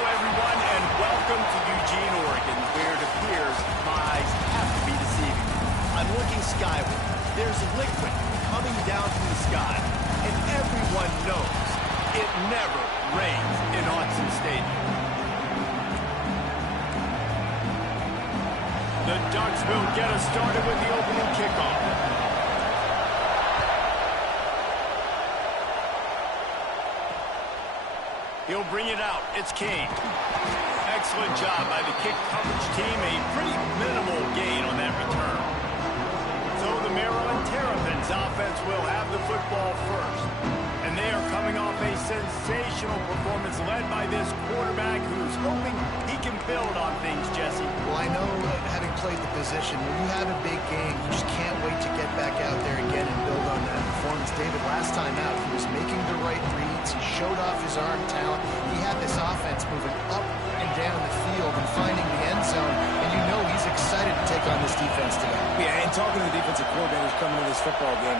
everyone, and welcome to Eugene, Oregon, where it appears my eyes have to be deceiving me. I'm looking skyward. There's liquid coming down from the sky, and everyone knows it never rains in Autzen Stadium. The Ducks will get us started with the opening kickoff. He'll bring it out. It's King. Excellent job by the kick coverage team. A pretty minimal gain on that return. So the Maryland Terrapins offense will have the football first. And they are coming off a sensational performance led by this quarterback who's hoping he can build on things, Jesse. Well, I know having played the position, when you have a big game, you just can't wait to get back out there again and build on that performance. David, last time out, he was making the right reads. He showed off his arm talent. He had this offense moving up and down the field and finding the end zone. And you know he's excited to take on this defense today. Yeah, and talking to the defensive coordinators coming to this football game,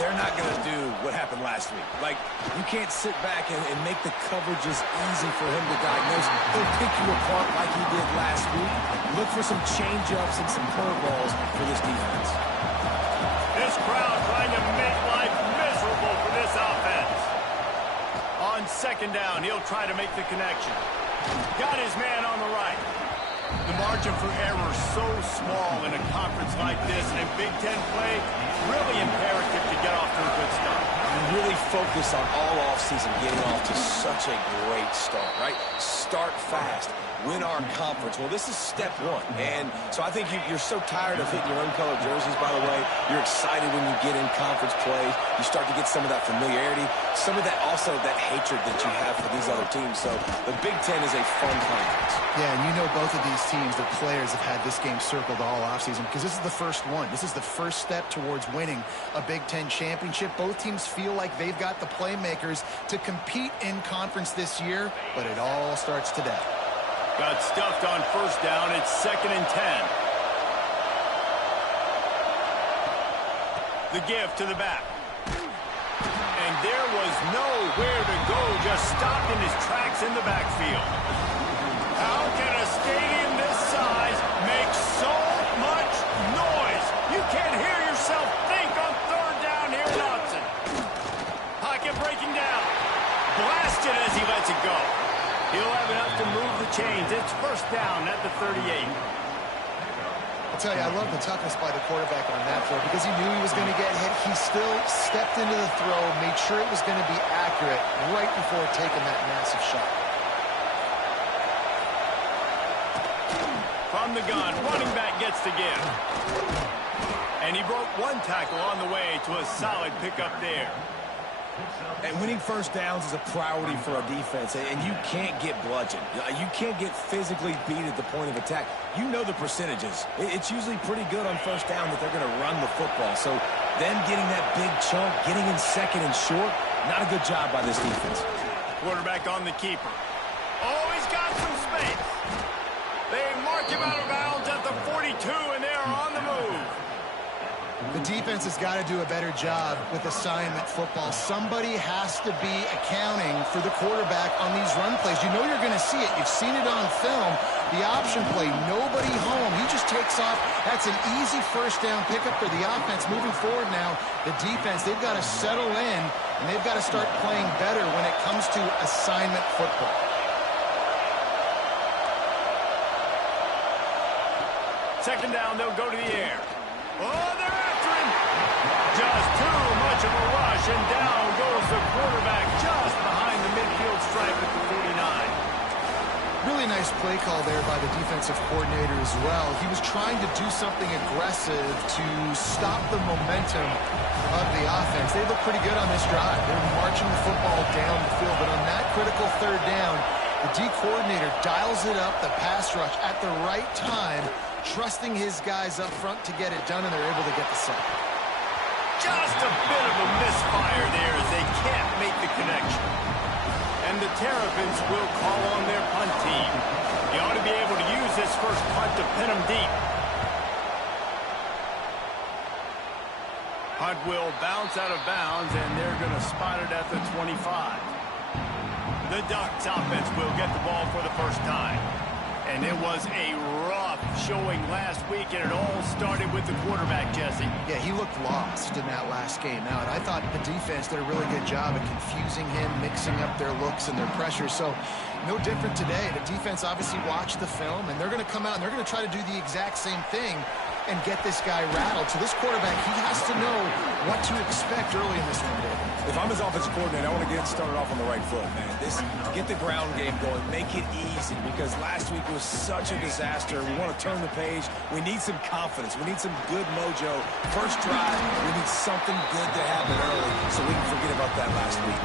they're not going to do what happened last week. You can't sit back and make the coverages easy for him to diagnose. He'll pick you apart like he did last week. Look for some change-ups and some curveballs for this defense. This crowd trying to make life miserable for this offense. On second down, he'll try to make the connection. Got his man on the right. The margin for error so small in a conference like this, and in Big Ten play, really imperative to get off to a good start. You really focus on all offseason getting off to such a great start, right? Start fast. Win our conference. Well, this is step one. And so I think you're so tired of hitting your own colored jerseys, by the way. You're excited when you get in conference play. You start to get some of that familiarity, some of that also that hatred that you have for these other teams. So the Big Ten is a fun conference. Yeah, and you know both of these teams, the players have had this game circled all offseason because this is the first one. This is the first step towards winning a Big Ten championship. Both teams feel like they've got the playmakers to compete in conference this year, but it all starts today. Got stuffed on first down. It's 2nd and 10. The give to the back. And there was nowhere to go. Just stopped in his tracks in the backfield. How can a stadium this size make so much noise? You can't hear yourself think on third down here in Autzen. Pocket breaking down. Blasted as he lets it go. He'll have enough to move the chains. It's first down at the 38. I'll tell you, I love the toughness by the quarterback on that throw because he knew he was going to get hit. He still stepped into the throw, made sure it was going to be accurate right before taking that massive shot. From the gun, running back gets the give. And he broke one tackle on the way to a solid pickup there. And winning first downs is a priority for a defense, and you can't get bludgeoned. You can't get physically beat at the point of attack. You know the percentages. It's usually pretty good on first down that they're going to run the football. So them getting that big chunk, getting in second and short, not a good job by this defense. Quarterback on the keeper. Oh, he's got some space. They mark him out of bounds at the 42, and they are on the move. The defense has got to do a better job with assignment football. Somebody has to be accounting for the quarterback on these run plays. You know you're going to see it. You've seen it on film. The option play, nobody home. He just takes off. That's an easy first down pickup for the offense. Moving forward now, the defense, they've got to settle in, and they've got to start playing better when it comes to assignment football. Second down, they'll go to the air. Oh, they're after him. Just too much of a rush, and down goes the quarterback just behind the midfield stripe at the 49. Really nice play call there by the defensive coordinator as well. He was trying to do something aggressive to stop the momentum of the offense. They look pretty good on this drive. They're marching the football down the field, but on that critical third down, the D coordinator dials it up, the pass rush at the right time, trusting his guys up front to get it done, and they're able to get the sack. Just a bit of a misfire there as they can't make the connection. And the Terrapins will call on their punt team. They ought to be able to use this first punt to pin them deep. Punt will bounce out of bounds, and they're going to spot it at the 25. The Ducks offense will get the ball for the first time. And it was a rough showing last week, and it all started with the quarterback, Jesse. Yeah, he looked lost in that last game out. I thought the defense did a really good job of confusing him, mixing up their looks and their pressure. So no different today. The defense obviously watched the film, and they're going to come out and they're going to try to do the exact same thing and get this guy rattled. So this quarterback, he has to know what to expect early in this one, David. If I'm his offensive coordinator, I want to get started off on the right foot, man. Get the ground game going. Make it easy, because last week was such a disaster. We want to turn the page. We need some confidence. We need some good mojo. First drive, we need something good to happen early so we can forget about that last week.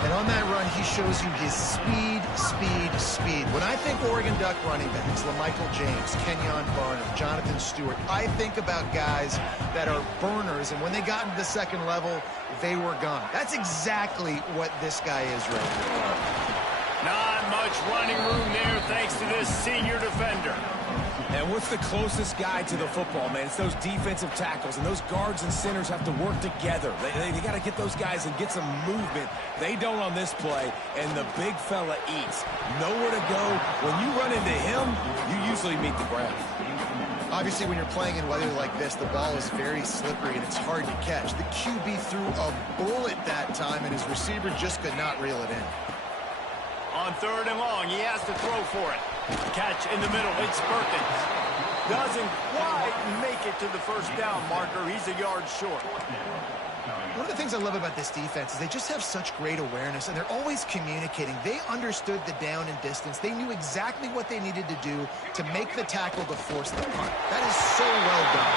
And on that run, he shows you his speed, speed, speed. When I think Oregon Duck running backs, LaMichael James, Kenyon Barnum, Jonathan Stewart, I think about guys that are burners, and when they got into the second level, they were gone. That's exactly what this guy is right now. Not much running room there thanks to this senior defender. And what's the closest guy to the football, man? It's those defensive tackles, and those guards and centers have to work together. They got to get those guys and get some movement. They don't on this play, and the big fella eats. Nowhere to go. When you run into him, you usually meet the ground. Obviously, when you're playing in weather like this, the ball is very slippery and it's hard to catch. The QB threw a bullet that time, and his receiver just could not reel it in. On 3rd and long, he has to throw for it. Catch in the middle, it's Perkins. Doesn't quite make it to the first down marker. He's a yard short. One of the things I love about this defense is they just have such great awareness, and they're always communicating. They understood the down and distance. They knew exactly what they needed to do to make the tackle to force the punt. That is so well done.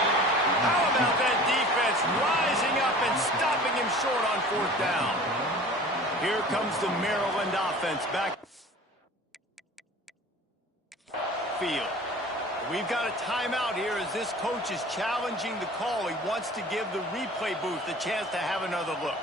How about that defense rising up and stopping him short on 4th down? Here comes the Maryland offense back field. We've got a timeout here as this coach is challenging the call. He wants to give the replay booth a chance to have another look.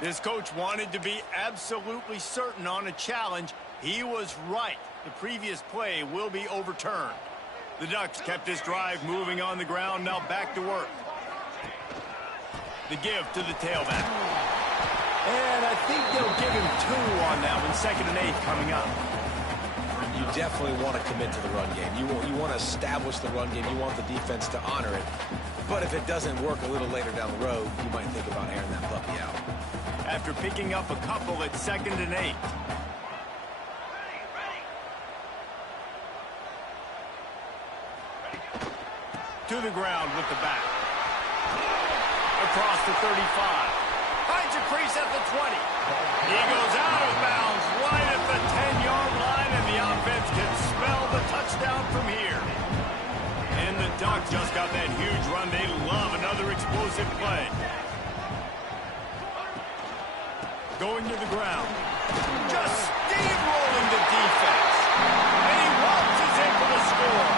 This coach wanted to be absolutely certain on a challenge. He was right. The previous play will be overturned. The Ducks kept this drive moving on the ground, now back to work. The give to the tailback. And I think they'll give him 2 on that one, 2nd and 8 coming up. You definitely want to commit to the run game. You want to establish the run game. You want the defense to honor it. But if it doesn't work a little later down the road, you might think about airing that puppy out. After picking up a couple at 2nd and 8. To the ground with the back. Across the 35. Finds a crease at the 20. He goes out of bounds right at the 10-yard line, and the offense can smell the touchdown from here. And the Ducks just got that huge run. They love another explosive play. Going to the ground. Just steamrolling the defense. And he waltzes in for the score.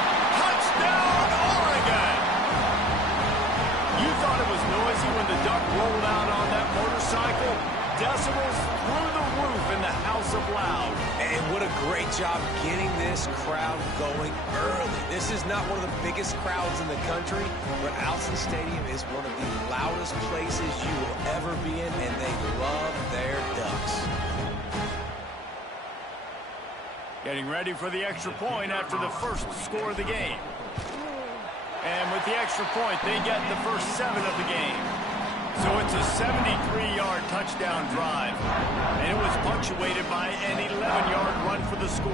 Touchdown, Oregon! You thought it was noisy when the Duck rolled out on that motorcycle? Decibels through the roof in the House of Loud. And what a great job getting this crowd going early. This is not one of the biggest crowds in the country, but Alson Stadium is one of the loudest places you will ever be in, and they love their Ducks. Getting ready for the extra point after the first score of the game. And with the extra point, they get the first 7 of the game. So it's a 73-yard touchdown drive. And it was punctuated by an 11-yard run for the score.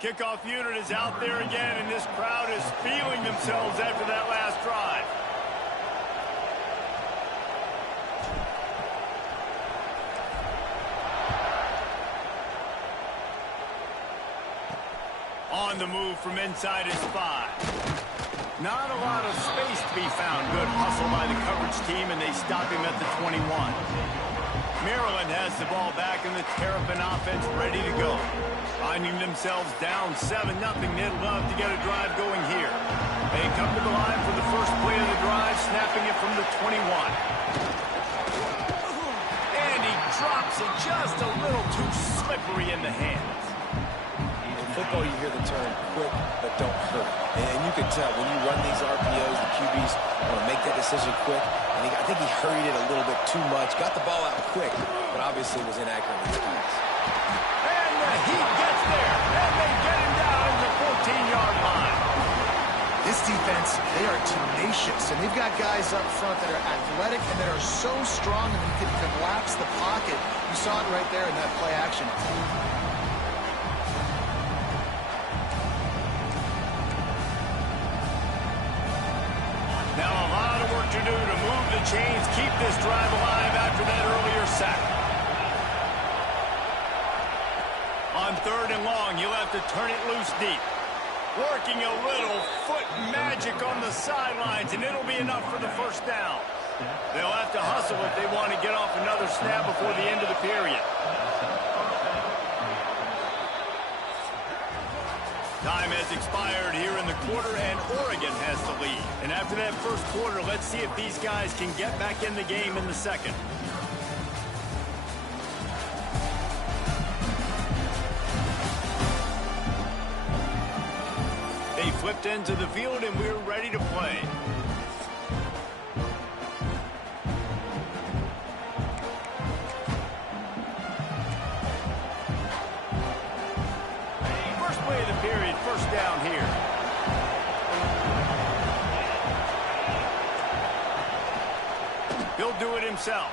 Kickoff unit is out there again, and this crowd is feeling themselves after that last drive. On the move from inside his 5. Not a lot of space to be found. Good hustle by the coverage team, and they stop him at the 21. Maryland has the ball back, and the Terrapin offense ready to go. Finding themselves down 7-0, they'd love to get a drive going here. They come to the line for the first play of the drive, snapping it from the 21. And he drops it just a little too slippery in the hands. In football, you hear the term quick but don't hurt. And you can tell when you run these RPOs, the QBs want to make that decision quick. And I think he hurried it a little bit too much. Got the ball out quick, but obviously was inaccurate in his pass. And the heat gets there. And they get him down at the 14-yard line. This defense, they are tenacious, and they've got guys up front that are athletic and that are so strong that you can collapse the pocket. You saw it right there in that play action. Now a lot of work to do to move the chains, keep this drive alive after that earlier sack. On 3rd and long, you'll have to turn it loose deep. Working a little foot magic on the sidelines, and it'll be enough for the first down. They'll have to hustle if they want to get off another snap before the end of the period. Time has expired here in the quarter, and Oregon has the lead. And after that first quarter, let's see if these guys can get back in the game in the second. They flipped into the field, and we're ready to play. First play of the period, first down here. He'll do it himself.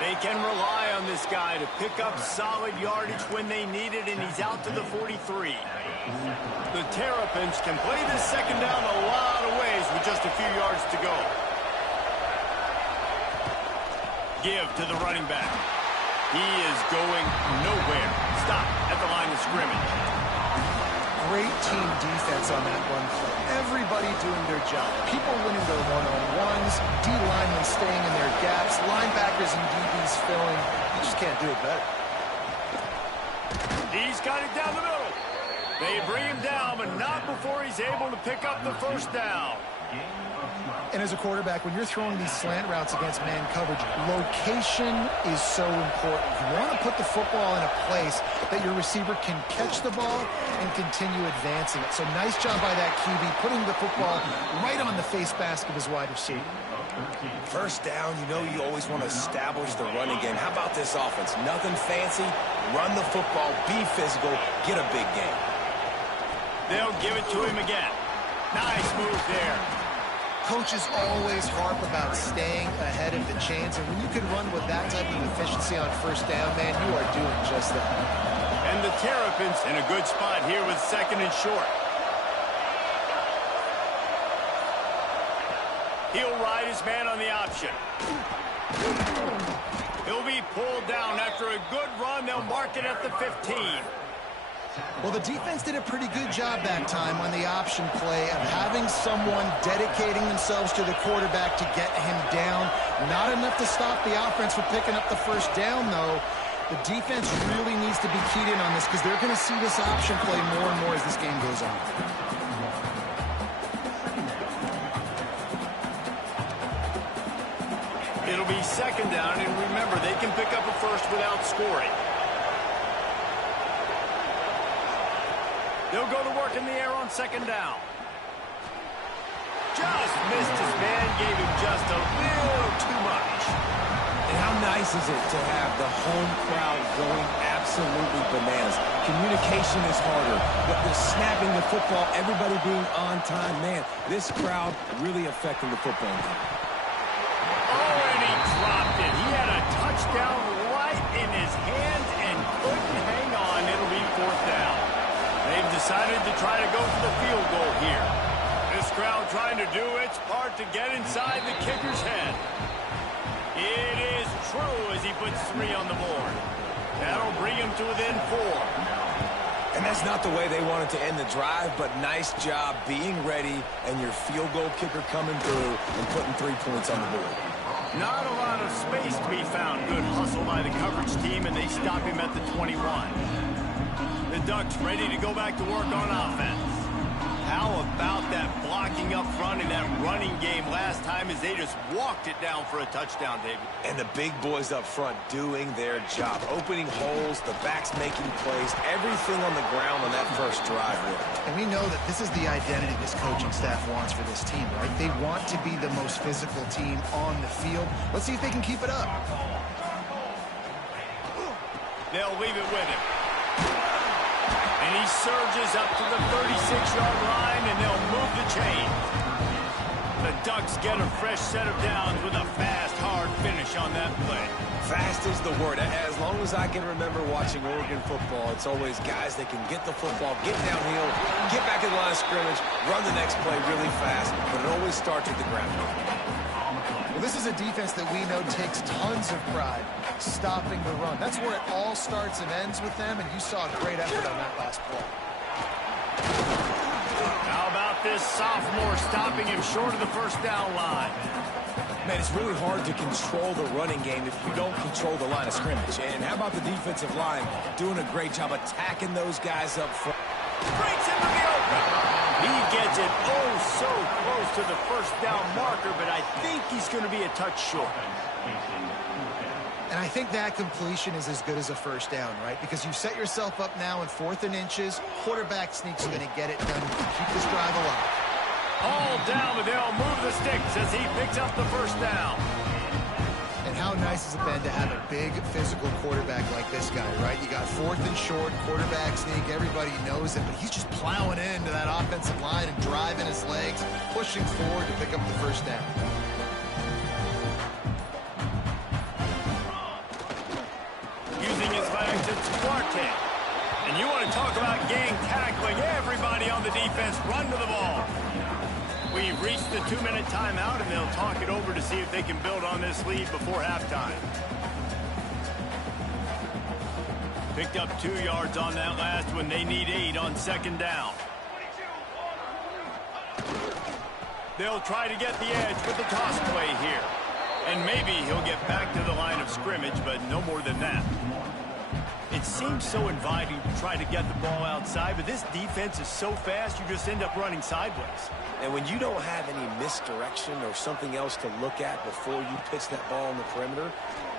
They can rely on this guy to pick up solid yardage when they need it, and he's out to the 43. The Terrapins can play this second down a lot of ways with just a few yards to go. Give to the running back. He is going nowhere. Stop at the line of scrimmage. Great team defense on that run play. Everybody doing their job. People winning their one-on-ones, D-linemen staying in their gaps, linebackers and DBs filling. You just can't do it better. He's got it down the middle. They bring him down, but not before he's able to pick up the first down. And as a quarterback, when you're throwing these slant routes against man coverage, location is so important. You want to put the football in a place that your receiver can catch the ball and continue advancing it. So nice job by that QB, putting the football right on the face mask of his wide receiver. First down, you know you always want to establish the running game. How about this offense? Nothing fancy. Run the football, be physical, get a big game. They'll give it to him again. Nice move there. Coaches always harp about staying ahead of the chains, and when you can run with that type of efficiency on first down, man, you are doing just that. And the Terrapins in a good spot here with 2nd and short. He'll ride his man on the option. He'll be pulled down after a good run. They'll mark it at the 15. Well, the defense did a pretty good job that time on the option play of having someone dedicating themselves to the quarterback to get him down. Not enough to stop the offense from picking up the first down, though. The defense really needs to be keyed in on this because they're going to see this option play more and more as this game goes on. It'll be 2nd down, and remember, they can pick up a first without scoring. They'll go to work in the air on 2nd down. Just missed his man, gave him just a little too much. And how nice is it to have the home crowd going absolutely bananas? Communication is harder. The snapping the football, everybody being on time. Man, this crowd really affecting the football game. Oh, and he dropped it. He had a touchdown right in his hands and couldn't hang on. It'll be 4th down. They've decided to try to go for the field goal here. This crowd trying to do its part to get inside the kicker's head. It is true as he puts 3 on the board. That'll bring him to within 4. And that's not the way they wanted to end the drive, but nice job being ready and your field goal kicker coming through and putting 3 points on the board. Not a lot of space to be found. Good hustle by the coverage team, and they stop him at the 21. The Ducks ready to go back to work on offense. How about that blocking up front in that running game last time as they just walked it down for a touchdown, David? And the big boys up front doing their job. Opening holes, the backs making plays, everything on the ground on that first drive worked. And we know that this is the identity this coaching staff wants for this team, right? They want to be the most physical team on the field. Let's see if they can keep it up. They'll leave it with him. And he surges up to the 36-yard line, and they'll move the chain. The Ducks get a fresh set of downs with a fast, hard finish on that play. Fast is the word. As long as I can remember watching Oregon football, it's always guys that can get the football, get downhill, get back in the line of scrimmage, run the next play really fast, but it always starts with the ground game. Well, this is a defense that we know takes tons of pride stopping the run. That's where it all starts and ends with them, and you saw a great effort on that last play. How about this sophomore stopping him short of the first down line? Man, it's really hard to control the running game if you don't control the line of scrimmage. And how about the defensive line doing a great job attacking those guys up front? Breaks into the open. He gets it so close to the first down marker, but I think he's going to be a touch short. And I think that completion is as good as a first down, right? Because you set yourself up now in 4th and inches. Quarterback sneak's going to get it done. Keep this drive alive. All down, but they'll move the sticks as he picks up the first down. And how nice has it been to have a big physical quarterback like this guy, right? You got 4th and short, quarterback sneak, everybody knows it, but he's just plowing into that offensive line and driving his legs, pushing forward to pick up the first down. Using his legs, it's Duarte. And you want to talk about gang tackling, everybody on the defense run to the ball. We've reached the 2-minute timeout, and they'll talk it over to see if they can build on this lead before halftime. Picked up 2 yards on that last one. They need 8 on 2nd down. They'll try to get the edge with the toss play here. And maybe he'll get back to the line of scrimmage, but no more than that. It seems so inviting to try to get the ball outside, but this defense is so fast, you just end up running sideways. And when you don't have any misdirection or something else to look at before you pitch that ball on the perimeter,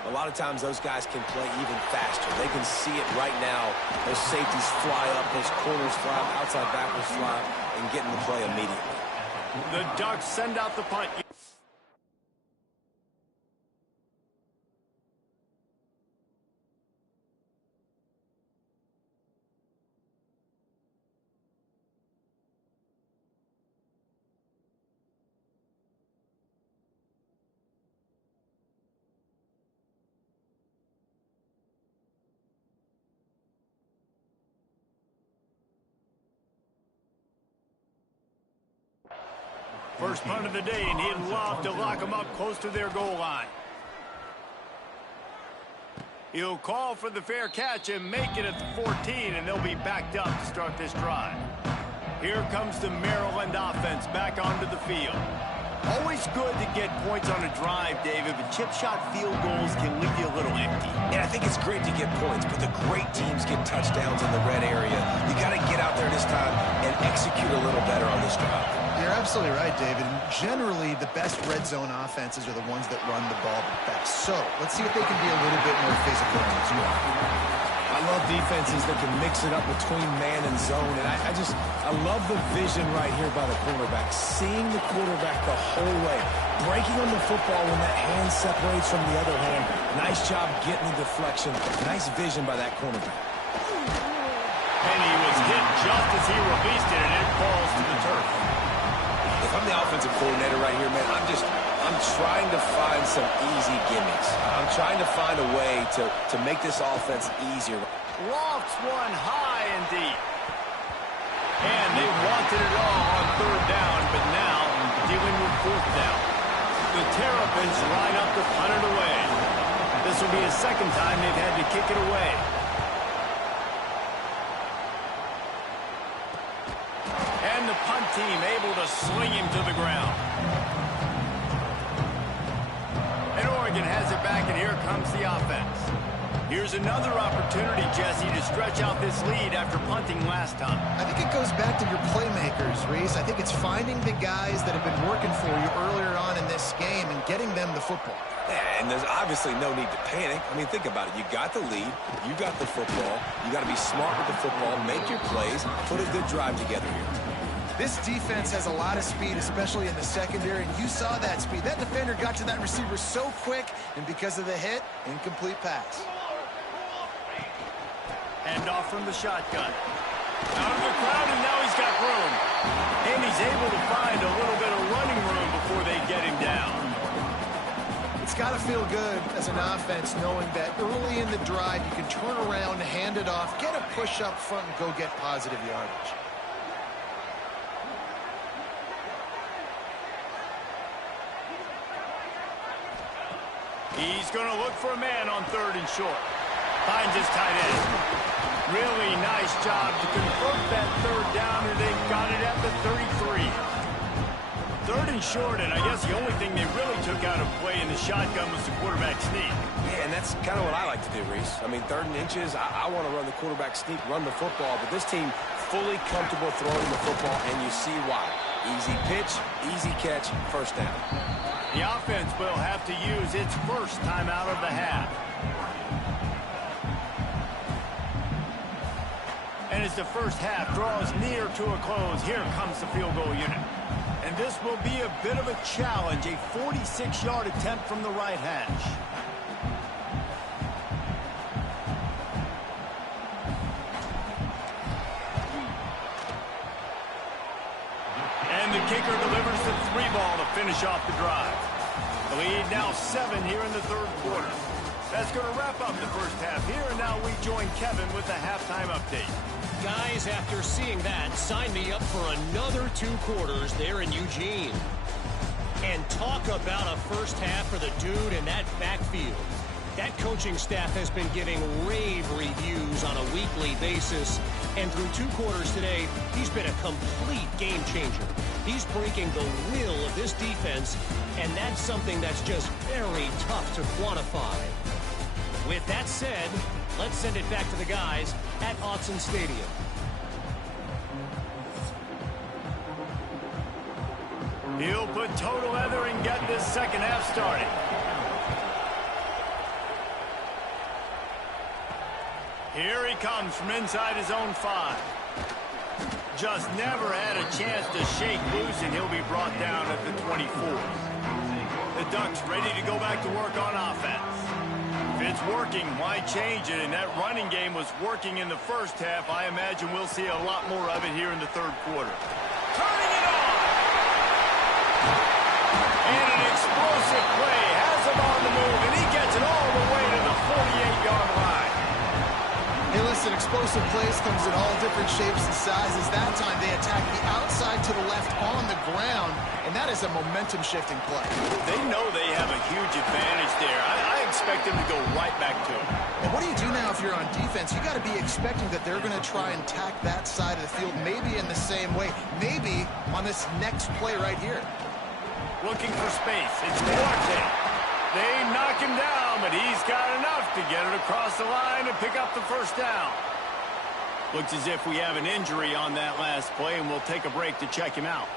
a lot of times those guys can play even faster. They can see it right now. Those safeties fly up, those corners fly up, outside backers fly up, and get in the play immediately. The Ducks send out the punt. First punt of the day, and he'd love to lock them up close to their goal line. He'll call for the fair catch and make it at the 14, and they'll be backed up to start this drive. Here comes the Maryland offense back onto the field. Always good to get points on a drive, David, but chip shot field goals can leave you a little empty. And I think it's great to get points, but the great teams get touchdowns in the red area. You got to get out there this time and execute a little better on this drive. You're absolutely right, David. And generally, the best red zone offenses are the ones that run the ball the best. So let's see if they can be a little bit more physical in this one. I love defenses that can mix it up between man and zone. And I love the vision right here by the cornerback. Seeing the quarterback the whole way. Breaking on the football when that hand separates from the other hand. Nice job getting the deflection. Nice vision by that cornerback. And he was hit just as he released it, and it falls to the turf. If I'm the offensive coordinator right here, man, I'm trying to find some easy gimmicks. I'm trying to find a way to make this offense easier. Lofts one high and deep. And they wanted it all on 3rd down, but now dealing with 4th down. The Terrapins line up to punt it away. This will be the 2nd time they've had to kick it away. team able to sling him to the ground. And Oregon has it back, and here comes the offense. Here's another opportunity, Jesse, to stretch out this lead after punting last time. I think it goes back to your playmakers, Reese. I think it's finding the guys that have been working for you earlier on in this game and getting them the football. Yeah, and there's obviously no need to panic. I mean, think about it. You got the lead. You got the football. You got to be smart with the football, make your plays, put a good drive together here. This defense has a lot of speed, especially in the secondary, and you saw that speed. That defender got to that receiver so quick, and because of the hit, incomplete pass. Hand off from the shotgun. Out of the crowd, and now he's got room. And he's able to find a little bit of running room before they get him down. It's got to feel good as an offense knowing that early in the drive you can turn around, hand it off, get a push up front, and go get positive yardage. He's going to look for a man on 3rd and short. Finds his tight end. Really nice job to convert that 3rd down, and they've got it at the 33. 3rd and short, and I guess the only thing they really took out of play in the shotgun was the quarterback sneak. Yeah, and that's kind of what I like to do, Reese. I mean, 3rd and inches, I want to run the quarterback sneak, run the football, but this team fully comfortable throwing the football, and you see why. Easy pitch, easy catch, 1st down. The offense will have to use its first timeout of the half. And as the first half draws near to a close, here comes the field goal unit. And this will be a bit of a challenge, a 46-yard attempt from the right hash. And the kicker delivers the 3 ball to finish off the drive. The lead now 7 here in the 3rd quarter. That's going to wrap up the first half here, and now we join Kevin with the halftime update. Guys, after seeing that, sign me up for another 2 quarters there in Eugene. And talk about a first half for the dude in that backfield. That coaching staff has been giving rave reviews on a weekly basis. And through 2 quarters today, he's been a complete game changer. He's breaking the will of this defense, and that's something that's just very tough to quantify. With that said, let's send it back to the guys at Autzen Stadium. He'll put toe to leather and get this second half started. Here he comes from inside his own 5. Just never had a chance to shake loose, and he'll be brought down at the 24. The Ducks ready to go back to work on offense. If it's working, why change it? And that running game was working in the first half. I imagine we'll see a lot more of it here in the 3rd quarter. Turning it on! And an explosive play has him on the move, and he gets it all the way to the 48-yard line. Hey, listen, explosive plays comes in all different shapes and sizes. That time they attack the outside to the left on the ground, and that is a momentum-shifting play. They know they have a huge advantage there. I expect them to go right back to it. And what do you do now if you're on defense? You got to be expecting that they're going to try and tack that side of the field, maybe in the same way, maybe on this next play right here. Looking for space. It's Duarte. They knock him down, but he's got enough to get it across the line and pick up the first down. Looks as if we have an injury on that last play, and we'll take a break to check him out.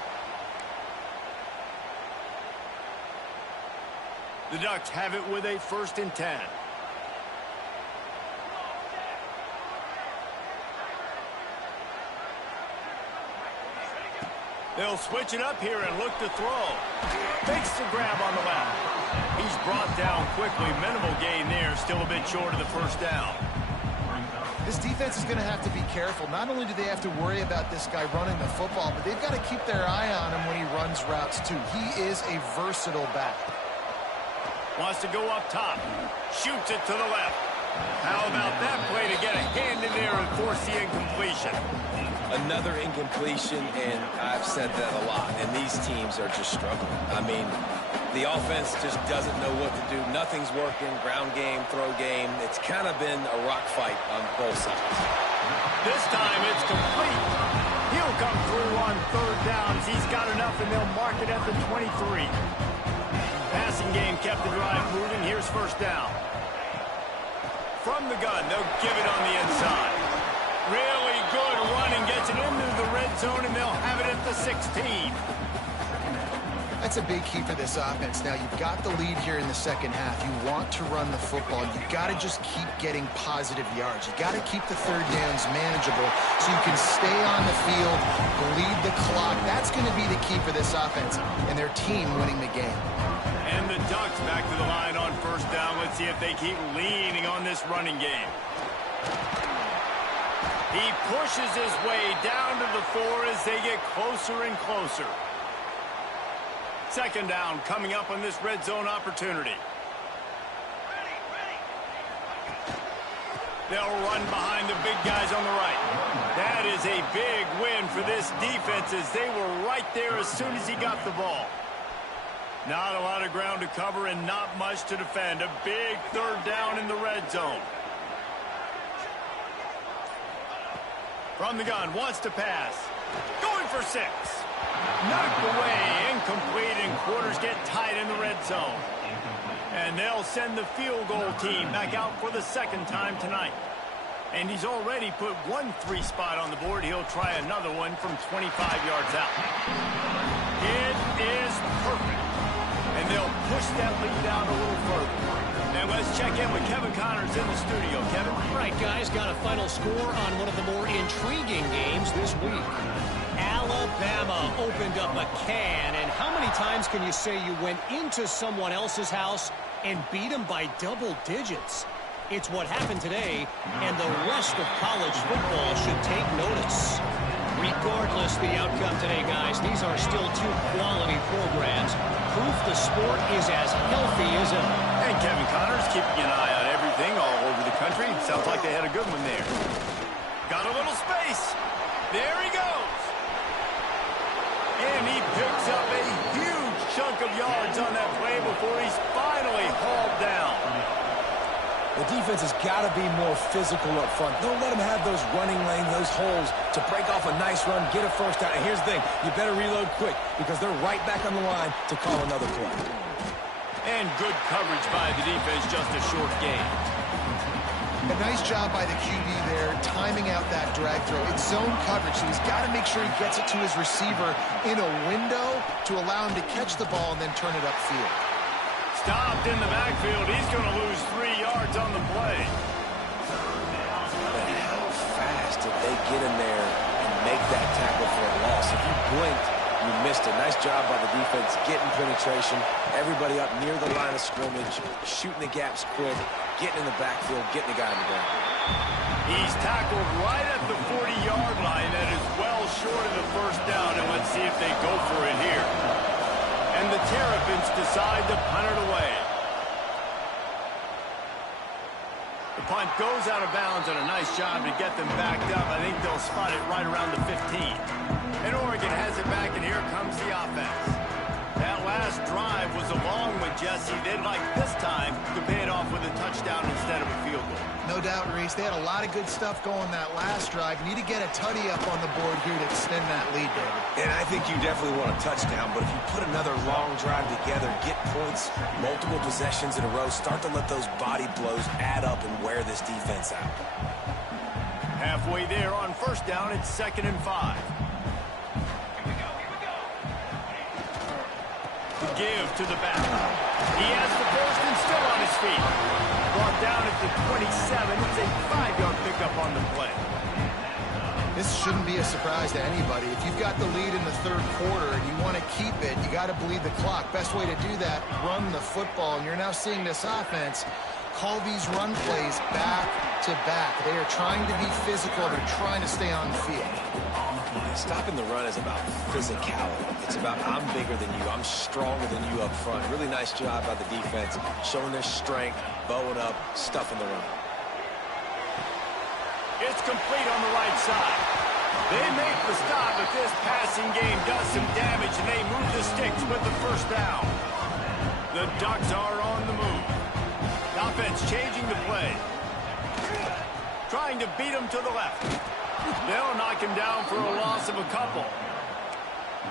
The Ducks have it with a 1st and 10. They'll switch it up here and look to throw. Makes the grab on the left. He's brought down quickly. Minimal gain there. Still a bit short of the first down. This defense is going to have to be careful. Not only do they have to worry about this guy running the football, but they've got to keep their eye on him when he runs routes too. He is a versatile back. Wants to go up top. Shoots it to the left. How about that play to get a hand in there and force the incompletion? Another incompletion, and I've said that a lot, and these teams are just struggling. I mean, The offense just doesn't know what to do. Nothing's working. Ground game, throw game. It's kind of been a rock fight on both sides. This time it's complete. He'll come through on third downs. He's got enough, and they'll mark it at the 23. Passing game kept the drive moving. Here's first down. From the gun, they'll give it on the inside. Really good running, gets it into the red zone, and they'll have it at the 16. That's a big key for this offense. Now, you've got the lead here in the second half. You want to run the football. You've got to just keep getting positive yards. You've got to keep the third downs manageable so you can stay on the field, bleed the clock. That's going to be the key for this offense and their team winning the game. And the Ducks back to the line on first down. Let's see if they keep leaning on this running game. He pushes his way down to the 4 as they get closer and closer. Second down coming up on this red zone opportunity. They'll run behind the big guys on the right. That is a big win for this defense as they were right there as soon as he got the ball. Not a lot of ground to cover and not much to defend. A big third down in the red zone. From the gun, wants to pass. Going for 6. Knocked away, incomplete, and quarters get tight in the red zone. And they'll send the field goal team back out for the second time tonight. And he's already put 1 3 spot on the board. He'll try another one from 25 yards out. It is perfect. And they'll push that lead out a little further. And let's check in with Kevin Connors in the studio. Kevin? All right, guys, got a final score on one of the more intriguing games this week. Alabama opened up a can, and how many times can you say you went into someone else's house and beat them by double digits? It's what happened today, and the rest of college football should take notice. Regardless the outcome today, guys, these are still 2 quality programs. Proof the sport is as healthy as ever. And Kevin Connors keeping an eye on everything all over the country. Sounds like they had a good one there. Got a little space. There he goes. And he picks up a huge chunk of yards on that play before he's finally hauled down. The defense has got to be more physical up front. Don't let them have those running lanes, those holes to break off a nice run, get a first down. And here's the thing, you better reload quick because they're right back on the line to call another play. And good coverage by the defense, just a short game. A nice job by the QB there, timing out that drag throw. It's zone coverage, so he's got to make sure he gets it to his receiver in a window to allow him to catch the ball and then turn it upfield. Stopped in the backfield. He's going to lose 3 yards on the play. But how fast did they get in there and make that tackle for a loss? If you blinked, you missed it. Nice job by the defense getting penetration. Everybody up near the line of scrimmage, shooting the gaps quick, getting in the backfield, getting the guy in the ground. He's tackled right at the 40-yard line. That is well short of the first down. And let's see if they go for it here. And the Terrapins decide to punt it away. The punt goes out of bounds, and a nice job to get them backed up. I think they'll spot it right around the 15. And Oregon has it back, and here comes the offense. That last drive was a long one, Jesse. They'd like this time to pay it off with a touchdown instead of a field goal. No doubt, Reese. They had a lot of good stuff going that last drive. You need to get a tutty up on the board here to extend that lead, David. And I think you definitely want a touchdown, but if you put another long drive together, get points, multiple possessions in a row, start to let those body blows add up and wear this defense out. Halfway there on first down, it's 2nd and 5. Give to the back. He has the first and still on his feet. Brought down at the 27. It's a 5-yard pickup on the play. This shouldn't be a surprise to anybody. If you've got the lead in the third quarter and you want to keep it, you got to bleed the clock. Best way to do that, run the football. And you're now seeing this offense call these run plays back to back. They are trying to be physical. They're trying to stay on the field. Stopping the run is about physicality. It's about I'm bigger than you. I'm stronger than you up front. Really nice job by the defense, showing their strength, bowing up, stuffing the run. It's complete on the right side. They make the stop, but this passing game does some damage, and they move the sticks with the first down. The Ducks are on the move. Offense changing the play. Trying to beat him to the left. They'll knock him down for a loss of a couple.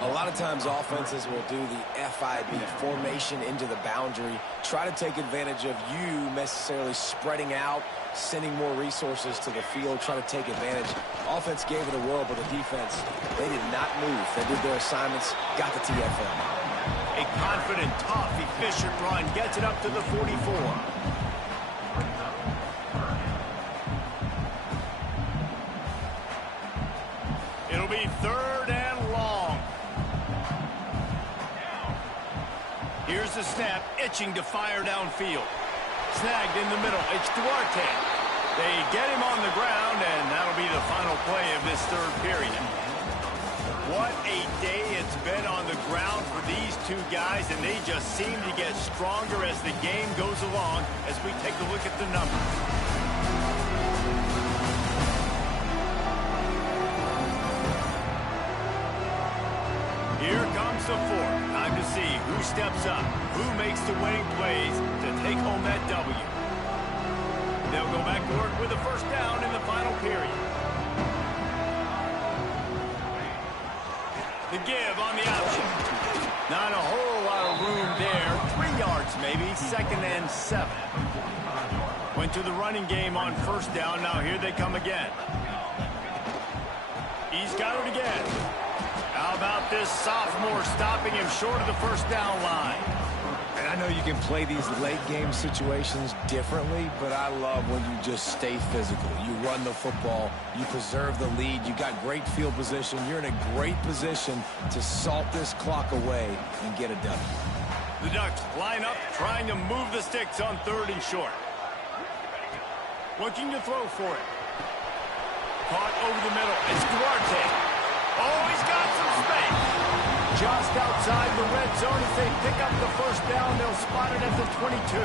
A lot of times offenses will do the FIB, formation into the boundary, try to take advantage of you necessarily spreading out, sending more resources to the field, trying to take advantage. Offense gave it a whirl, but the defense, they did not move. They did their assignments, got the TFL. A confident, tough, efficient run gets it up to the 44. It'll be 3rd and long. Here's the snap, itching to fire downfield. Snagged in the middle, it's Duarte. They get him on the ground, and that'll be the final play of this 3rd period. What a day it's been on the ground for these two guys, and they just seem to get stronger as the game goes along as we take a look at the numbers. Here comes the 4th. Time to see who steps up, who makes the winning plays to take home that W. They'll go back to work with a 1st down in the final period. The give on the option. Not a whole lot of room there. 3 yards maybe, 2nd and 7. Went to the running game on 1st down. Now here they come again. He's got it again. How about this sophomore stopping him short of the 1st down line? And I know you can play these late game situations differently, but I love when you just stay physical. You run the football, you preserve the lead, you got great field position, you're in a great position to salt this clock away and get a W. The Ducks line up, trying to move the sticks on 3rd and short. Looking to throw for it. Caught over the middle. It's Duarte. Oh, he's got some space. Just outside the red zone as they pick up the 1st down. They'll spot it at the 22.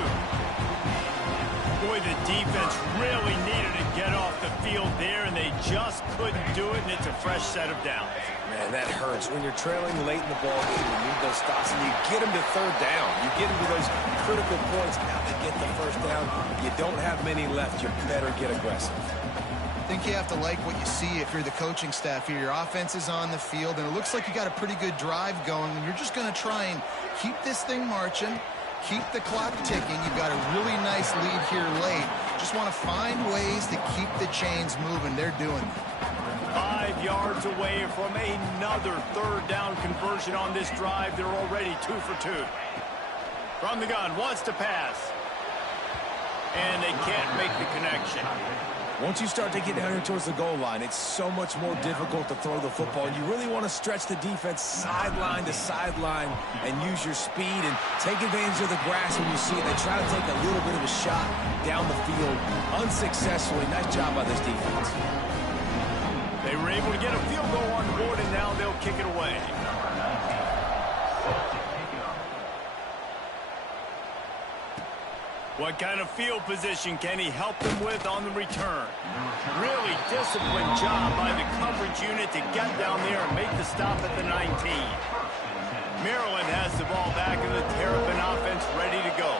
Boy, the defense really needed to get off the field there, and they just couldn't do it, and it's a fresh set of downs. Man, that hurts. When you're trailing late in the ball game, you need those stops, and you get them to 3rd down. You get them to those critical points. Now they get the 1st down. You don't have many left. You better get aggressive. I think you have to like what you see if you're the coaching staff here. Your offense is on the field, and it looks like you got a pretty good drive going, and you're just going to try and keep this thing marching, keep the clock ticking. You've got a really nice lead here late. Just want to find ways to keep the chains moving. They're doing it. 5 yards away from another 3rd down conversion on this drive. They're already 2 for 2. From the gun, wants to pass. And they can't make the connection. Once you start to get down here towards the goal line, it's so much more difficult to throw the football. You really want to stretch the defense sideline to sideline and use your speed and take advantage of the grass when you see it. They try to take a little bit of a shot down the field unsuccessfully. Nice job by this defense. They were able to get a field goal on board, and now they'll kick it away. What kind of field position can he help them with on the return? Really disciplined job by the coverage unit to get down there and make the stop at the 19. Maryland has the ball back and the Terrapin offense ready to go.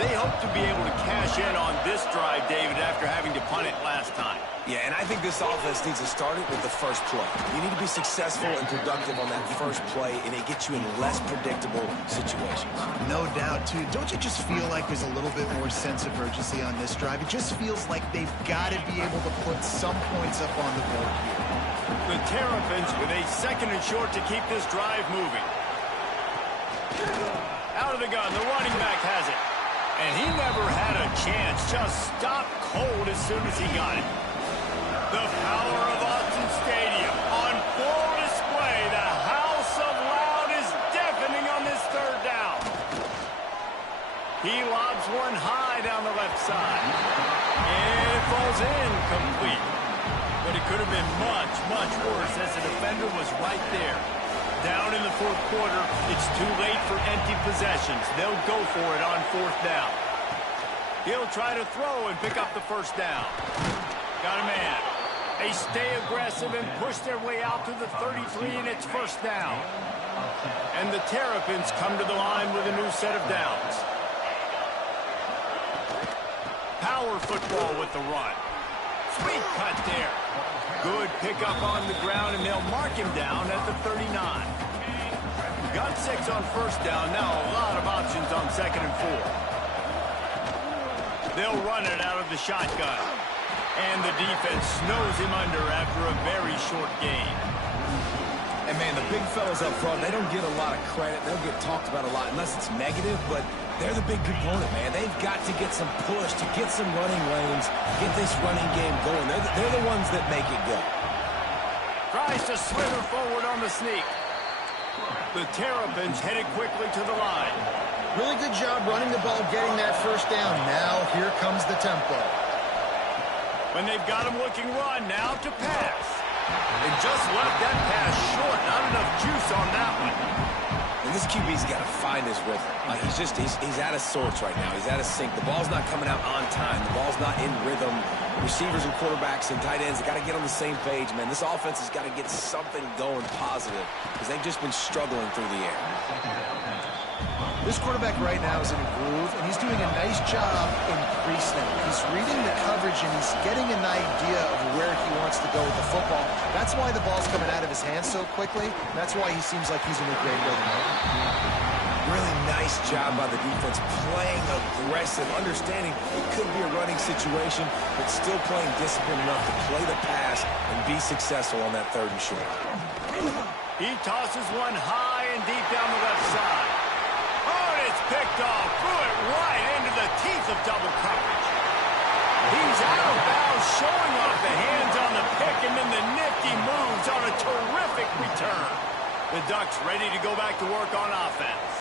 They hope to be able to cash in on this drive, David, after having to punt it last time. Yeah, and I think this offense needs to start it with the first play. You need to be successful and productive on that first play, and it gets you in less predictable situations. No doubt, too. Don't you just feel like there's a little bit more sense of urgency on this drive? It just feels like they've got to be able to put some points up on the board here. The Terrapins with a 2nd and short to keep this drive moving. Out of the gun, the running back has it. And he never had a chance, just stopped cold as soon as he got it. The power of Austin Stadium on full display. The house of loud is deafening on this 3rd down. He lobs one high down the left side. And it falls incomplete. But it could have been much, much worse as the defender was right there. Down in the 4th quarter, it's too late for empty possessions. They'll go for it on 4th down. He'll try to throw and pick up the 1st down. Got a man. They stay aggressive and push their way out to the 33, and it's first down. And the Terrapins come to the line with a new set of downs. Power football with the run. Sweet cut there. Good pickup on the ground, and they'll mark him down at the 39. Got 6 on first down. Now a lot of options on 2nd and 4. They'll run it out of the shotgun. And the defense snows him under after a very short gain. And, man, the big fellas up front, they don't get a lot of credit. They'll get talked about a lot unless it's negative, but they're the big component, man. They've got to get some push, to get some running lanes, get this running game going. They're the ones that make it go. Tries to slither forward on the sneak. The Terrapins headed quickly to the line. Really good job running the ball, getting that first down. Now here comes the tempo. When they've got him looking run, now to pass. They just left that pass short. Not enough juice on that one. And this QB's got to find his rhythm. He's out of sorts right now. He's out of sync. The ball's not coming out on time. The ball's not in rhythm. Receivers and quarterbacks and tight ends, they got to get on the same page, man. This offense has got to get something going positive because they've just been struggling through the air. This quarterback right now is in a groove, and he's doing a nice job increasing. He's reading the coverage, and he's getting an idea of where he wants to go with the football. That's why the ball's coming out of his hands so quickly. That's why he seems like he's in a great rhythm. Really nice job by the defense, playing aggressive, understanding it could be a running situation, but still playing disciplined enough to play the pass and be successful on that 3rd and short. He tosses one high and deep down the left side. Oh, and it's picked off. Threw it right into the teeth of double coverage. He's out of bounds, showing off the hands on the pick, and then the nifty moves on a terrific return. The Ducks ready to go back to work on offense.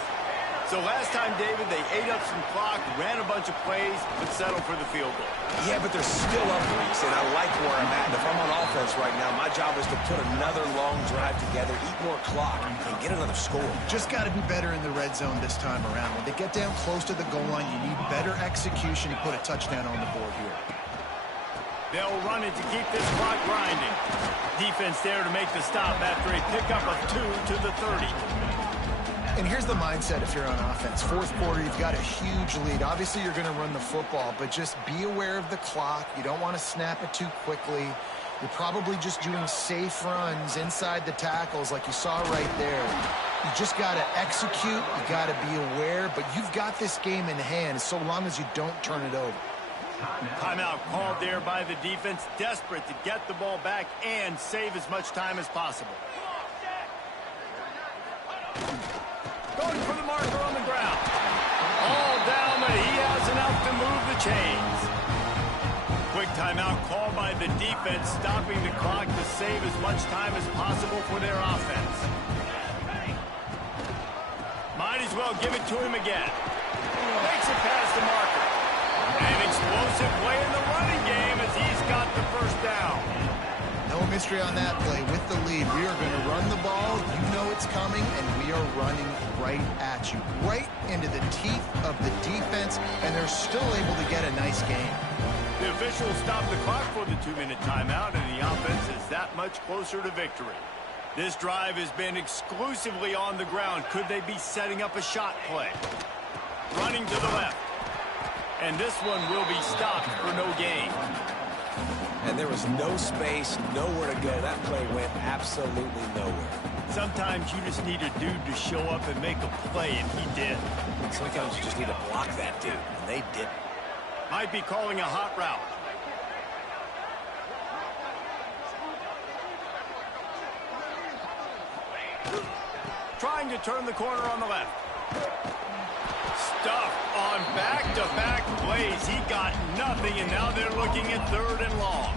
So last time, David, they ate up some clock, ran a bunch of plays, but settled for the field goal. Yeah, but they're still up, Reese, and I like where I'm at. And if I'm on offense right now, my job is to put another long drive together, eat more clock, and get another score. Just got to be better in the red zone this time around. When they get down close to the goal line, you need better execution to put a touchdown on the board here. They'll run it to keep this clock grinding. Defense there to make the stop after a pickup of 2 to the 30. And here's the mindset if you're on offense. 4th quarter, you've got a huge lead. Obviously, you're going to run the football, but just be aware of the clock. You don't want to snap it too quickly. You're probably just doing safe runs inside the tackles like you saw right there. You just got to execute. You got to be aware, but you've got this game in hand so long as you don't turn it over. Timeout called there by the defense, desperate to get the ball back and save as much time as possible. Going for the marker on the ground. All down, but he has enough to move the chains. Quick timeout called by the defense, stopping the clock to save as much time as possible for their offense. Might as well give it to him again. Makes it past the marker. An explosive play in the running game as he's got the first down. No mystery on that play. With the lead, we are going to run the ball. You know it's coming, and we are running right at you, right into the teeth of the defense, and they're still able to get a nice game. The officials stop the clock for the 2-minute timeout, and the offense is that much closer to victory. This drive has been exclusively on the ground. Could they be setting up a shot play? Running to the left. And this one will be stopped for no gain. And there was no space, nowhere to go. That play went absolutely nowhere. Sometimes you just need a dude to show up and make a play, and he did. Sometimes you just need to block that dude, and they didn't. Might be calling a hot route. Trying to turn the corner on the left. Stuff on back-to-back plays. He got nothing, and now they're looking at 3rd and long.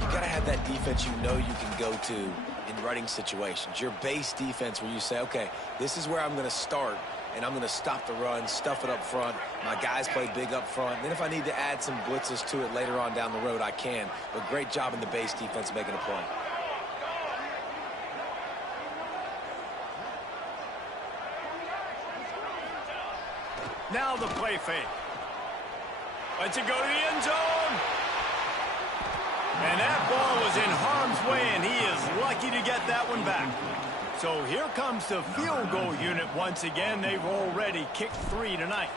You got to have that defense you know you can go to in running situations. Your base defense where you say, okay, this is where I'm going to start, and I'm going to stop the run, stuff it up front. My guys play big up front. And then if I need to add some blitzes to it later on down the road, I can. But great job in the base defense making a play. Now the play fake. Lets it go to the end zone. And that was in harm's way, and he is lucky to get that one back. So here comes the field goal unit once again. They've already kicked 3 tonight.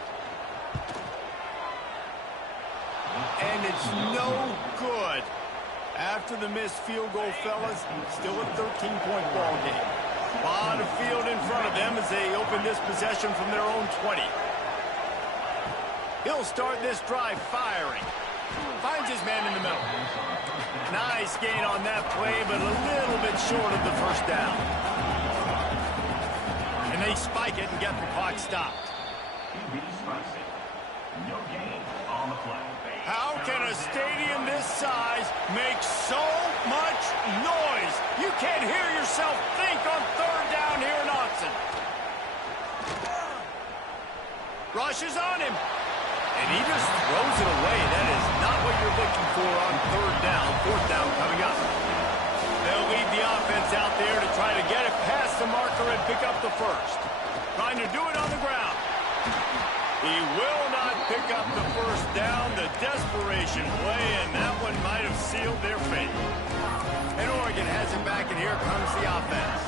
And it's no good. After the missed field goal, fellas, still a 13-point ball game. A lot of field in front of them as they open this possession from their own 20. He'll start this drive firing. Finds his man in the middle. Nice gain on that play, but a little bit short of the first down. And they spike it and get the clock stopped. How can a stadium this size make so much noise? You can't hear yourself think on third down here in Austin. Rushes on him. And he just throws it away. That is not what you're looking for on third down. Fourth down coming up. They'll lead the offense out there to try to get it past the marker and pick up the first. Trying to do it on the ground. He will not pick up the first down. The desperation play, and that one might have sealed their fate. And Oregon has it back, and here comes the offense.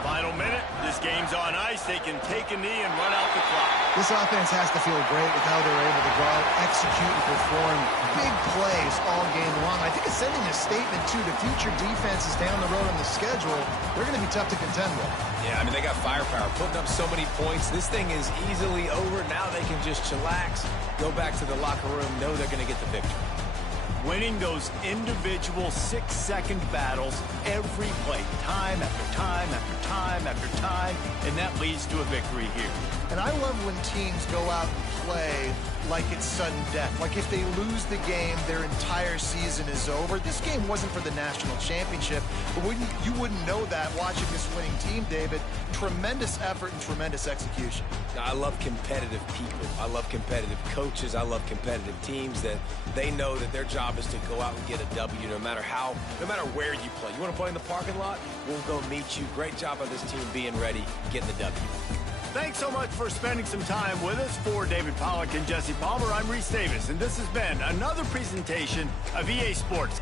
Final minute. This game's on ice. They can take a knee and run out the clock. This offense has to feel great with how they're able to go out, execute, and perform big plays all game long. I think it's sending a statement, too, to future defenses down the road on the schedule. They're going to be tough to contend with. Yeah, I mean, they got firepower, putting up so many points. This thing is easily over. Now they can just chillax, go back to the locker room, know they're going to get the victory. Winning those individual 6-second battles every play, time after time after time after time, and that leads to a victory here. And I love when teams go out and play like it's sudden death. Like if they lose the game, their entire season is over. This game wasn't for the national championship, but you wouldn't know that watching this winning team, David. Tremendous effort and tremendous execution. I love competitive people. I love competitive coaches. I love competitive teams that they know that their job is to go out and get a W no matter where you play. You want to play in the parking lot? We'll go meet you. Great job of this team being ready, getting the W. Thanks so much for spending some time with us. For David Pollack and Jesse Palmer, I'm Reese Davis, and this has been another presentation of EA Sports.